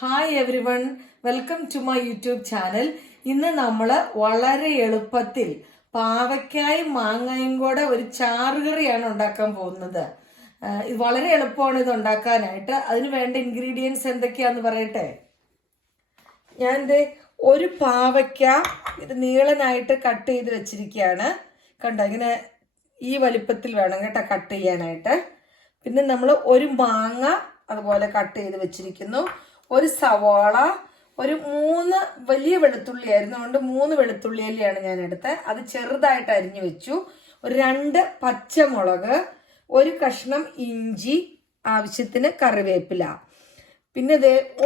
Hi everyone, welcome to my YouTube channel. ഇന്ന് നമ്മൾ വളരെ എളുപ്പത്തിൽ പാവയ്ക്കായും മാങ്ങായും കൂടെ ഒരു ചാറുകറിയാണ് ഉണ്ടാക്കാൻ പോകുന്നത്. ഇത് വളരെ എളുപ്പമാണ് ഇത് ഉണ്ടാക്കാനായിട്ട്. അതിന് വേണ്ട ഇൻഗ്രീഡിയൻസ് എന്തൊക്കെയാന്ന് പറയട്ടെ. ഞാൻ ഒരു പാവയ്ക്ക ഇത് നീളനായിട്ട് കട്ട് ചെയ്ത് വെച്ചിരിക്കുകയാണ്. കണ്ടോ, ഇങ്ങനെ ഈ വലിപ്പത്തിൽ വേണം കേട്ടോ കട്ട് ചെയ്യാനായിട്ട്. പിന്നെ നമ്മൾ ഒരു മാങ്ങ അതുപോലെ കട്ട് ചെയ്ത് വെച്ചിരിക്കുന്നു. ഒരു സവാള, ഒരു 3 വലിയ വെളുത്തുള്ളി ആയിരുന്നു, അതുകൊണ്ട് 3 വെളുത്തുള്ളി അല്ലിയാണ് ഞാൻ എടുത്തത്. അത് ചെറുതായിട്ട് അരിഞ്ഞു വെച്ചു. ഒരു 2 പച്ചമുളക്, ഒരു കഷ്ണം ഇഞ്ചി, ആവശ്യത്തിന് കറിവേപ്പില. പിന്നെ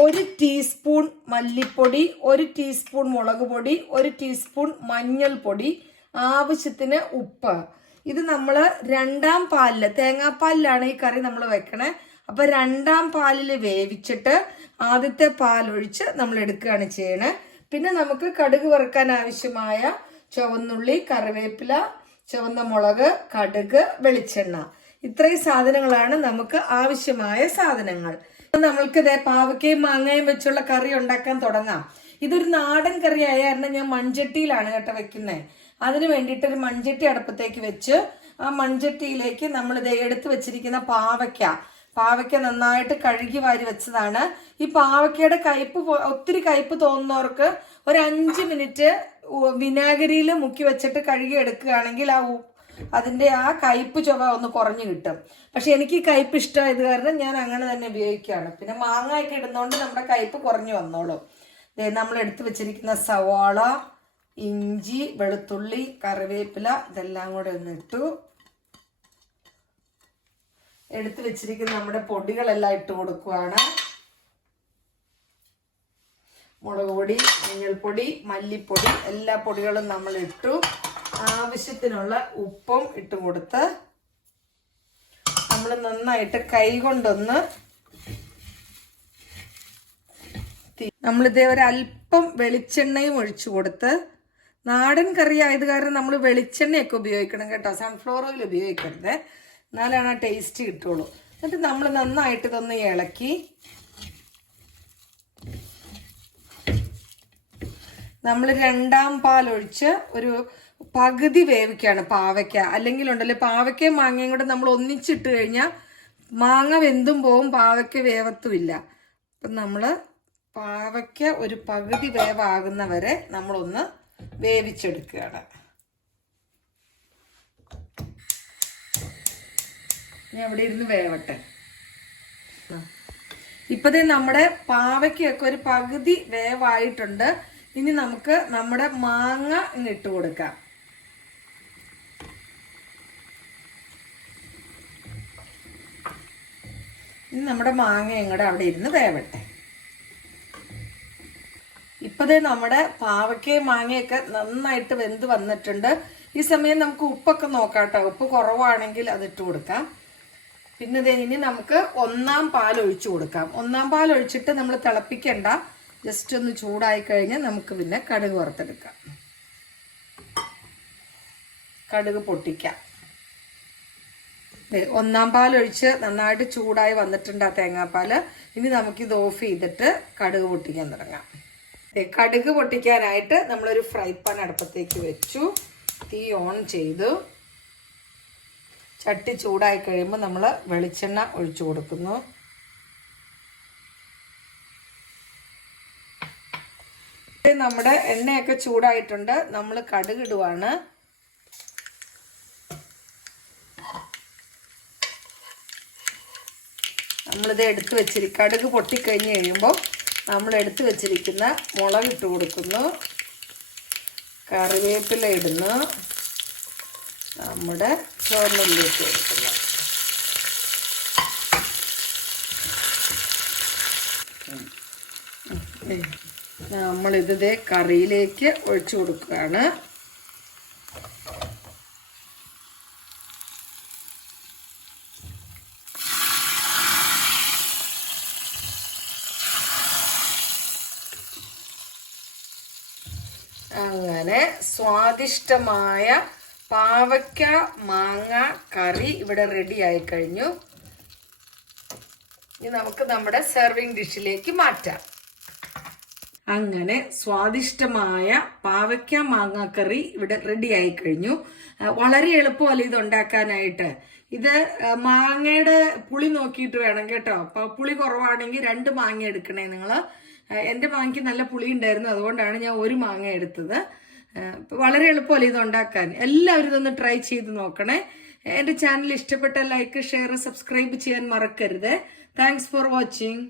1 ടീസ്പൂൺ മല്ലിപ്പൊടി, 1 ടീസ്പൂൺ മുളക് പൊടി, 1 ടീസ്പൂൺ മഞ്ഞൾപ്പൊടി, ആവശ്യത്തിന് ഉപ്പ്. ഇത് നമ്മൾ 2ാം പാലില്, തേങ്ങാപ്പാലിലാണ് ഈ കറി നമ്മൾ വെക്കണേ. അപ്പൊ 2ാം പാലിൽ വേവിച്ചിട്ട് ആദ്യത്തെ പാലൊഴിച്ച് നമ്മൾ എടുക്കുകയാണ് ചെയ്യണേ. പിന്നെ നമുക്ക് കടുക് വറുക്കാൻ ആവശ്യമായ ചുവന്നുള്ളി, കറിവേപ്പില, ചുവന്ന മുളക്, കടുക്, വെളിച്ചെണ്ണ, ഇത്രയും സാധനങ്ങളാണ് നമുക്ക് ആവശ്യമായ സാധനങ്ങൾ. നമ്മൾക്ക് പാവയ്ക്കയും മാങ്ങയും വെച്ചുള്ള കറി ഉണ്ടാക്കാൻ തുടങ്ങാം. ഇതൊരു നാടൻ കറി ആയ കാരണം ഞാൻ മൺചട്ടിയിലാണ് കേട്ടോ വെക്കുന്നത്. അതിന് വേണ്ടിയിട്ട് ഒരു മൺചട്ടി അടുപ്പത്തേക്ക് വെച്ച് ആ മൺചട്ടിയിലേക്ക് നമ്മൾ എടുത്ത് വെച്ചിരിക്കുന്ന പാവയ്ക്ക നന്നായിട്ട് കഴുകി വാരി വെച്ചതാണ്. ഈ പാവയ്ക്കയുടെ ഒത്തിരി കയ്പ്പ് തോന്നുന്നവർക്ക് ഒരു 5 മിനിറ്റ് വിനാഗിരിയിൽ മുക്കി വെച്ചിട്ട് കഴുകി എടുക്കുകയാണെങ്കിൽ അതിന്റെ ആ കയ്പ്പ് ചുവ ഒന്ന് കുറഞ്ഞു കിട്ടും. പക്ഷെ എനിക്ക് ഈ കയ്പ്പ് ഇഷ്ടമായത് കാരണം ഞാൻ അങ്ങനെ തന്നെ ഉപയോഗിക്കുകയാണ്. പിന്നെ മാങ്ങയൊക്കെ ഇടുന്നതുകൊണ്ട് നമ്മുടെ കയ്പ്പ് കുറഞ്ഞു വന്നോളും. നമ്മൾ എടുത്തു വെച്ചിരിക്കുന്ന സവാള, ഇഞ്ചി, വെളുത്തുള്ളി, കറിവേപ്പില ഇതെല്ലാം കൂടെ ഒന്ന് ഇട്ടു. എടുത്തു വെച്ചിരിക്കുന്ന നമ്മുടെ പൊടികളെല്ലാം ഇട്ട് കൊടുക്കുകയാണ്. മുളക് പൊടി, മഞ്ഞൾപ്പൊടി, മല്ലിപ്പൊടി, എല്ലാ പൊടികളും നമ്മൾ ഇട്ടു. ആവശ്യത്തിനുള്ള ഉപ്പും ഇട്ട് കൊടുത്ത് നമ്മൾ നന്നായിട്ട് കൈ കൊണ്ടൊന്ന് ഒരല്പം വെളിച്ചെണ്ണയും ഒഴിച്ചു കൊടുത്ത്, നാടൻ കറി ആയത് കാരണം നമ്മൾ വെളിച്ചെണ്ണയൊക്കെ ഉപയോഗിക്കണം കേട്ടോ, സൺഫ്ലവർ ഓയിൽ ഉപയോഗിക്കരുത്, എന്നാലാണ് ആ ടേസ്റ്റ് കിട്ടുള്ളൂ. എന്നിട്ട് നമ്മൾ നന്നായിട്ട് ഇതൊന്ന് ഇളക്കി നമ്മൾ 2ാം പാലൊഴിച്ച് ഒരു പകുതി വേവിക്കുകയാണ് പാവയ്ക്ക. അല്ലെങ്കിൽ ഉണ്ടല്ലോ പാവയ്ക്കയും മാങ്ങയും കൂടെ നമ്മൾ ഒന്നിച്ചിട്ട് കഴിഞ്ഞാൽ മാങ്ങ വെന്തും പോവും, പാവയ്ക്ക വേവത്തുമില്ല. അപ്പം നമ്മൾ പാവയ്ക്ക ഒരു പകുതി വേവാകുന്നവരെ നമ്മളൊന്ന് വേവിച്ചെടുക്കുകയാണ്. ഞാൻ ഇവിടെ ഇരുന്ന് വേവട്ടെ. ഇപ്പതേ നമ്മുടെ പാവയ്ക്കൊക്കെ ഒരു പകുതി വേവായിട്ടുണ്ട്. ഇനി നമുക്ക് നമ്മുടെ മാങ്ങ ഇട്ട് കൊടുക്കാം. ഇനി നമ്മുടെ മാങ്ങയും കൂടെ അവിടെ ഇരുന്ന് വേവട്ടെ. ഇപ്പതേ നമ്മുടെ പാവയ്ക്കയും മാങ്ങയൊക്കെ നന്നായിട്ട് വെന്ത് വന്നിട്ടുണ്ട്. ഈ സമയം നമുക്ക് ഉപ്പൊക്കെ നോക്കാം കേട്ടോ. ഉപ്പ് കുറവാണെങ്കിൽ അത് ഇട്ട് കൊടുക്കാം. പിന്നെ ഇനി നമുക്ക് 1ാം പാൽ ഒഴിച്ചു കൊടുക്കാം. 1ാം പാൽ ഒഴിച്ചിട്ട് നമ്മൾ തിളപ്പിക്കണ്ട, ജസ്റ്റ് ഒന്ന് ചൂടായി കഴിഞ്ഞാൽ നമുക്ക് പിന്നെ കടുക് വറുത്തെടുക്കാം. കടുക് പൊട്ടിക്കാം. 1ാം പാൽ ഒഴിച്ച് നന്നായിട്ട് ചൂടായി വന്നിട്ടുണ്ട് ആ തേങ്ങാപ്പാല്. ഇനി നമുക്കിത് ഓഫ് ചെയ്തിട്ട് കടുക് പൊട്ടിക്കാൻ തുടങ്ങാം. കടുക് പൊട്ടിക്കാനായിട്ട് നമ്മളൊരു ഫ്രൈ പാൻ അടുപ്പത്തേക്ക് വെച്ചു, തീ ഓൺ ചെയ്തു. ചട്ടി ചൂടായി കഴിയുമ്പോൾ നമ്മൾ വെളിച്ചെണ്ണ ഒഴിച്ചു കൊടുക്കുന്നു. നമ്മുടെ എണ്ണയൊക്കെ ചൂടായിട്ടുണ്ട്. നമ്മൾ കടുക് ഇടുവാണ്. നമ്മളിത് എടുത്തു വെച്ചിരിക്കും. കടുക് പൊട്ടിക്കഴിഞ്ഞ് കഴിയുമ്പോൾ നമ്മൾ എടുത്തു വെച്ചിരിക്കുന്ന മുളക് ഇട്ട് കൊടുക്കുന്നു, കറിവേപ്പില ഇടുന്നു, നമ്മുടെ ചുവന്നുള്ളി ഇട്ട് കൊടുക്കുന്നു. നമ്മളിത് കറിയിലേക്ക് ഒഴിച്ചു കൊടുക്കുകയാണ്. അങ്ങനെ സ്വാദിഷ്ടമായ പാവയ്ക്ക മാങ്ങ കറി ഇവിടെ റെഡി ആയി കഴിഞ്ഞു. ഇനി നമുക്ക് നമ്മുടെ സെർവിങ് ഡിഷിലേക്ക് മാറ്റാം. അങ്ങനെ സ്വാദിഷ്ടമായ പാവയ്ക്ക മാങ്ങാക്കറി ഇവിടെ റെഡി ആയി കഴിഞ്ഞു. വളരെ എളുപ്പമല്ല ഇത് ഉണ്ടാക്കാനായിട്ട്. ഇത് മാങ്ങയുടെ പുളി നോക്കിയിട്ട് വേണം കേട്ടോ. അപ്പൊ പുളി കുറവാണെങ്കിൽ 2 മാങ്ങ എടുക്കണേ നിങ്ങൾ. എൻ്റെ മാങ്ങയ്ക്ക് നല്ല പുളി ഉണ്ടായിരുന്നു, അതുകൊണ്ടാണ് ഞാൻ 1 മാങ്ങ എടുത്തത്. വളരെ എളുപ്പമല്ല ഇത് ഉണ്ടാക്കാൻ. എല്ലാവരും ഇതൊന്ന് ട്രൈ ചെയ്ത് നോക്കണേ. എൻ്റെ ചാനൽ ഇഷ്ടപ്പെട്ട ലൈക്ക്, ഷെയർ, സബ്സ്ക്രൈബ് ചെയ്യാൻ മറക്കരുത്. Thanks for watching.